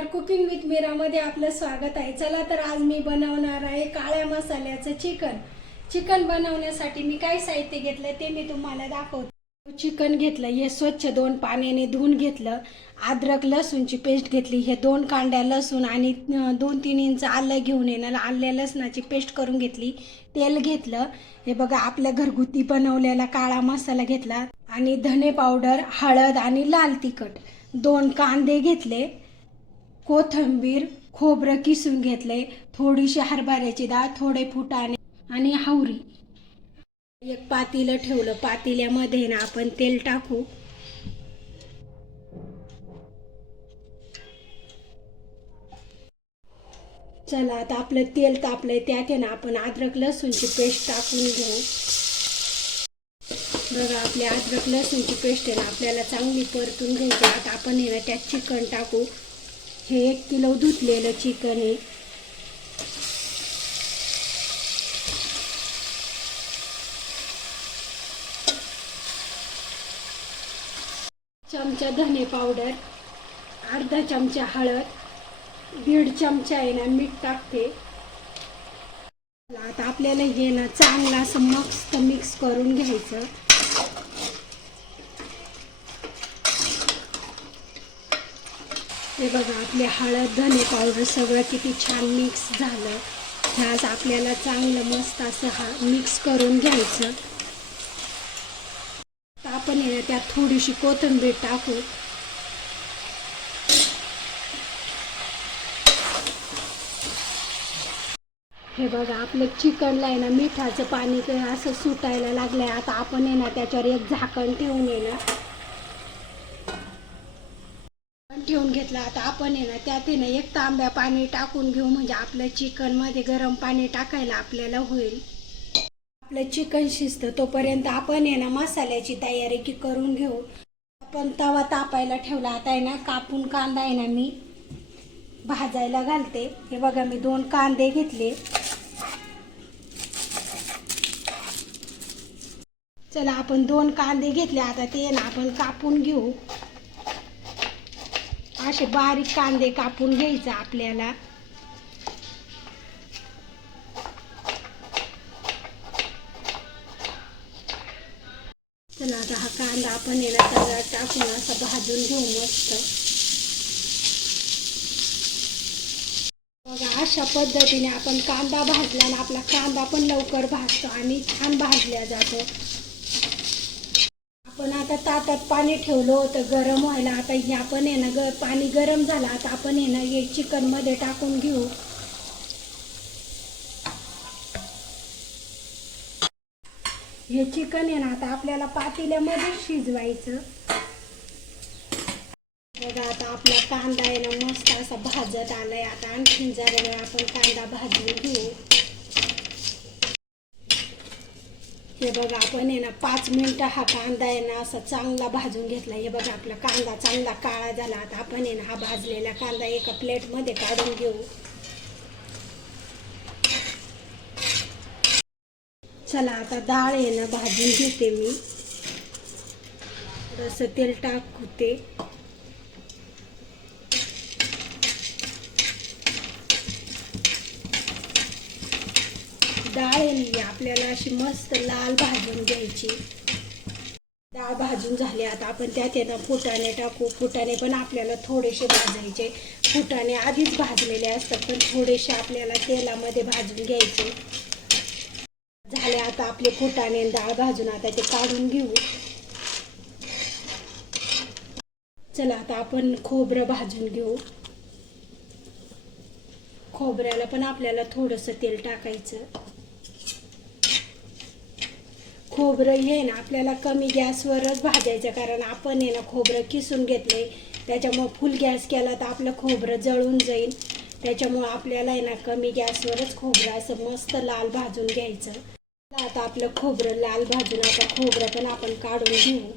नमस्कार. Cooking with मीरामध्ये आपलं स्वागत आहे. चला तर आज मी बनवणार आहे काळ्या मसाल्याचं चिकन. चिकन बनवण्यासाठी मी काय साहित्य घेतलं ते मी तुम्हाला दाखवतो. चिकन घेतलं हे स्वच्छ दोन पाण्याने धुवून घेतलं. अद्रक लसूणची पेस्ट घेतली. हे दोन कांड्या लसूण आणि दोन तीन इंच आलं घेऊन येणं आल्या लसणाची पेस्ट करून घेतली. तेल घेतलं. हे बघा आपल्या घरगुती बनवलेला काळा मसाला घेतला. आणि धने पावडर हळद आणि लाल तिखट. दोन कांदे घेतले. कोथंबीर खोबरं किसून घेतले थोडीशी हरभऱ्याची डाळ थोडे फुटाणे आणि हावरी. एक पातीलं ठेवलं. पातील्यामध्ये ना आपण तेल टाकू. चला आता आपलं तेल तापलंय. त्यात आहे ना आपण अद्रक लसूणची पेस्ट टाकून घेऊ. बघा आपली अद्रक लसूणची पेस्ट आहे ना आपल्याला चांगली परतून घ्यायची. आता आपण आहे ना त्यात चिकन टाकू. हे एक किलो धुतलेलं चिकन आहे. चमचा धने पावडर अर्धा चमचा हळद दीड चमचा आहे ना मीठ टाकते. आता आपल्याला हे ना चांगला असं मस्त मिक्स करून घ्यायचं. हे बघा आपले हळद धने पावडर सगळं किती छान मिक्स झालं. ह्याच आपल्याला चांगलं मस्त असं हा मिक्स करून घ्यायचं. आपण आहे ना त्यात थोडीशी कोथिंबीर टाकू. हे बघा आपलं चिकनला आहे ना मिठाचं पाणी असं सुटायला लागलंय. आता आपण आहे ना त्याच्यावर एक झाकण ठेवून आहे ना झाकण ठेवून घेतला. आता आपण आहे ना त्यात आहे ना एक तांब्या पाणी टाकून घेऊ. म्हणजे आपलं चिकनमध्ये गरम पाणी टाकायला आपल्याला होईल. आपलं चिकन शिजतं तोपर्यंत आपण आहे ना मसाल्याची तयारी की करून घेऊ. आपण तवा तापायला ठेवला. आता आहे ना कापून कांदा आहे ना मी भाजायला घालते. हे बघा मी दोन कांदे घेतले. चला आपण दोन कांदे घेतले. आता ते ना आपण कापून घेऊ. असे बारीक कांदे कापून घ्यायचा आपल्याला. चला आता हा कांदा आपण याला सगळा टाकून असं भाजून घेऊ मस्त. बघा अशा पद्धतीने आपण कांदा भाजला आपला कांदा पण लवकर भाजतो आणि छान भाजल्या जातो. आता ताटात पाणी ठेवलं होतं गरम व्हायला. आता हे आपण आहे ना ग पाणी गरम झालं. आता आपण आहे ना हे चिकनमध्ये टाकून घेऊ. हे चिकन आहे ना आता आपल्याला पातेल्यामध्ये शिजवायचं. बघा आता आपला कांदा आहे ना मस्त असा भाजत आलाय. आता आणखीन जरा आपण कांदा भाजून घेऊ. हे बघा आपण आहे ना पाच मिनटं हा कांदा आहे ना असा चांगला भाजून घेतला. हे बघा आपला कांदा चांगला काळा झाला. आता आपण आहे ना हा भाजलेला कांदा एका प्लेटमध्ये काढून घेऊ. चला आता डाळ आहे ना भाजून घेते मी. थोडंसं तेल टाकते डाळ आहे आपल्याला अशी मस्त लाल भाजून घ्यायची. डाळ भाजून झाली आता आपण त्यात आहे ना फुटाणे टाकू. फुटाणे पण आपल्याला थोडेसे भाजायचे. फुटाणे आधीच भाजलेले असतात पण थोडेसे आपल्याला तेलामध्ये भाजून घ्यायचे. झाले आता आपले फुटाणे आणि डाळ भाजून आता ते काढून घेऊ. चला आता आपण खोबरं भाजून घेऊ. खोबऱ्याला पण आपल्याला थोडंसं तेल टाकायचं. खोबरं हे ना आपल्याला कमी गॅसवरच भाजायचं कारण आपण आहे ना खोबरं किसून घेतलं आहे त्याच्यामुळं फुल गॅस केला तर आपलं खोबरं जळून जाईल. त्याच्यामुळं आपल्याला आहे ना कमी गॅसवरच खोबरं असं मस्त लाल भाजून घ्यायचं. आता आपलं खोबरं लाल भाजून आता खोबरं पण आपण काढून घेऊ.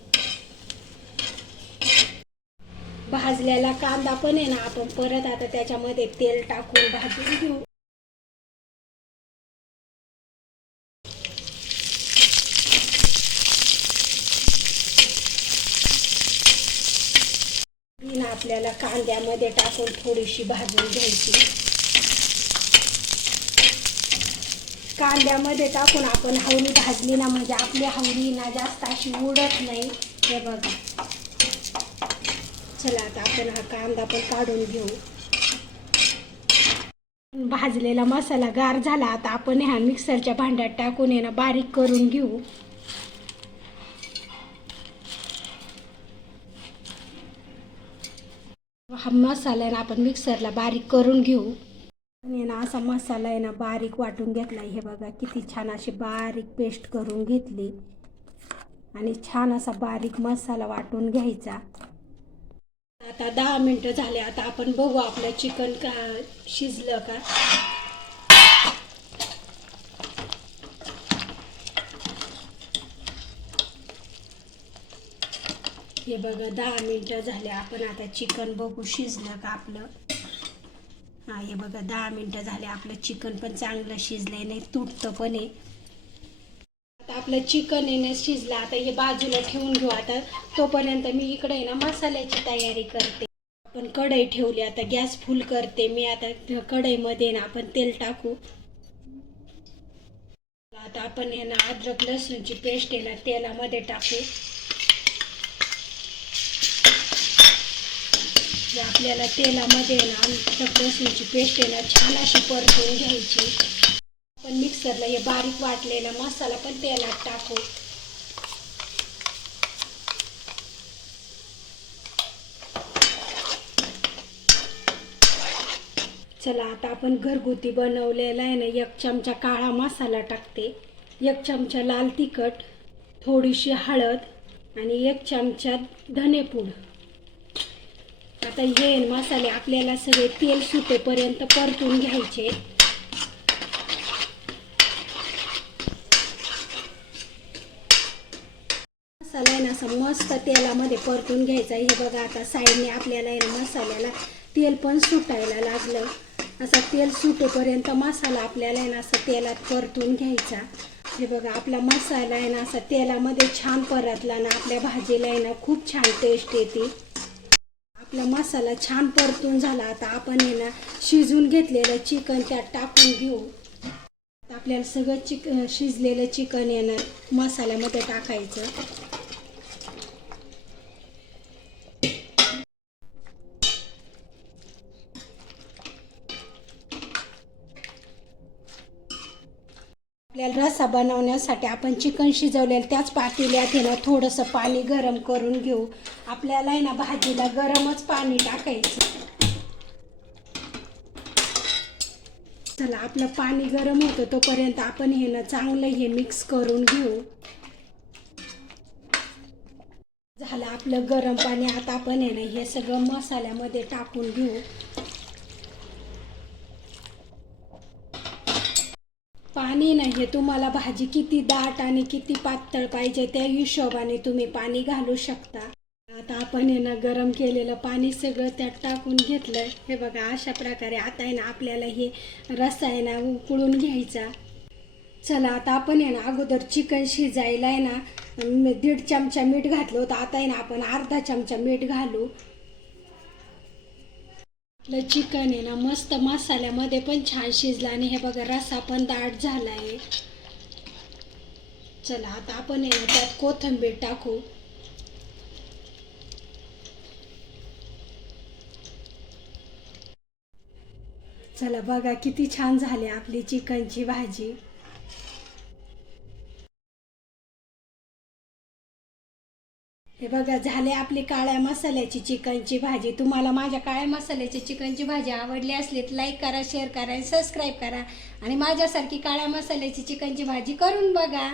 भाजलेला कांदा पण आहे ना आपण परत आता त्याच्यामध्ये तेल टाकून भाजून घेऊ. आपल्याला कांद्यामध्ये टाकून थोडीशी भाजून घ्यायची. कांद्यामध्ये टाकून आपण हवरी भाजली ना म्हणजे आपली हवरी ना जास्त अशी उडत नाही. हे बघा. चला आता आपण हा कांदा पण काढून घेऊ. भाजलेला मसाला गार झाला आता आपण ह्या मिक्सरच्या भांड्यात टाकून आहे ना बारीक करून घेऊ. हा मसाला आहे ना आपण मिक्सरला बारीक करून घेऊ. आणि ना असा मसाला आहे ना बारीक वाटून घेतला. हे बघा किती छान अशी बारीक पेस्ट करून घेतली. आणि छान असा बारीक मसाला वाटून घ्यायचा. आता दहा मिनटं झाले. आता आपण बघू आपलं चिकन का शिजलं का. हे बघा दहा मिनटं झाले. आपण आता चिकन बघू शिजलं का आपलं? हा हे बघा दहा मिनटं झाले. आपलं चिकन पण चांगलं शिजलंय नाही तुटतं पण आहे. आता आपलं चिकन आहे ना शिजलं. आता हे बाजूला ठेवून घेऊ. आता तोपर्यंत मी इकडे ना मसाल्याची तयारी करते. आपण कढई ठेवली आता गॅस फुल करते. मी आता कढईमध्ये ना आपण तेल टाकू. आता आपण हे ना अद्रक लसूणची पेस्ट आहे ना तेलामध्ये टाकू. जे आपल्याला तेलामध्ये आहे ना अद्रक लसूणची पेस्ट आहे ना छान अशी परतून घ्यायची. आपण मिक्सरला हे बारीक वाटलेला मसाला पण तेलात टाकू. चला आता आपण घरगुती बनवलेला आहे ना एक चमचा काळा मसाला टाकते. एक चमचा लाल तिखट थोडीशी हळद आणि एक चमचा धनेपूड. आता हे मसाले आपल्याला सगळे तेल सुटेपर्यंत परतून घ्यायचे. मसाला आहे ना असं मस्त तेलामध्ये परतून घ्यायचा. हे बघा आता साईडने आपल्याला मसाल्याला तेल पण सुटायला लागलं. असं तेल सुटेपर्यंत मसाला आपल्याला आहे ना असं तेलात परतून घ्यायचा. हे बघा आपला मसाला आहे ना असा तेलामध्ये छान परतला ना आपल्या भाजीला आहे ना खूप छान टेस्ट येते. आपला मसाला छान परतून झाला. आता आपण आहे ना शिजून घेतलेलं चिकन त्यात टाकून घेऊ. आपल्याला सगळं चिक शिजलेलं चिकन येणार मसाल्यामध्ये टाकायचं. आपल्याला रसा बनवण्यासाठी आपण चिकन शिजवलेलं त्याच पातेल्यात आहे ना थोडंसं पाणी गरम करून घेऊ. आपल्याला आहे ना भाजीला गरमच पाणी टाकायचं. चला आपलं पाणी गरम होतं तोपर्यंत आपण हे ना चांगलं हे मिक्स करून घेऊ. झालं आपलं गरम पाणी आता आपण हे ना हे सगळं मसाल्यामध्ये टाकून घेऊ. पाणी नाही हे तुम्हाला भाजी किती दाट आणि किती पातळ पाहिजे त्या हिशोबाने तुम्ही पाणी घालू शकता. आता आपण आहे ना गरम केलेलं पाणी सगळं त्यात टाकून घेतलं हे बघा अशा प्रकारे आता आहे ना आपल्याला हे रस्सा आहे ना उकळून घ्यायचा. चला आता आपण आहे ना अगोदर चिकन शिजायला आहे ना दीड चमचा मीठ घातलं होतं. आता आहे ना आपण अर्धा चमचा मीठ घालू. आपलं चिकन आहे ना मस्त मसाल्यामध्ये पण छान शिजलं आणि हे बघा रसा पण दाट झाला आहे चला आता आपण आहे ना त्यात कोथिंबीर टाकू. चला बघा किती छान झाली आपली चिकनची भाजी. हे बघा झाले आपली काळ्या मसाल्याची चिकनची भाजी. तुम्हाला माझ्या काळ्या मसाल्याची चिकनची भाजी आवडली असली तर लाईक करा शेअर करा सबस्क्राईब करा. आणि माझ्यासारखी काळ्या मसाल्याची चिकनची भाजी करून बघा.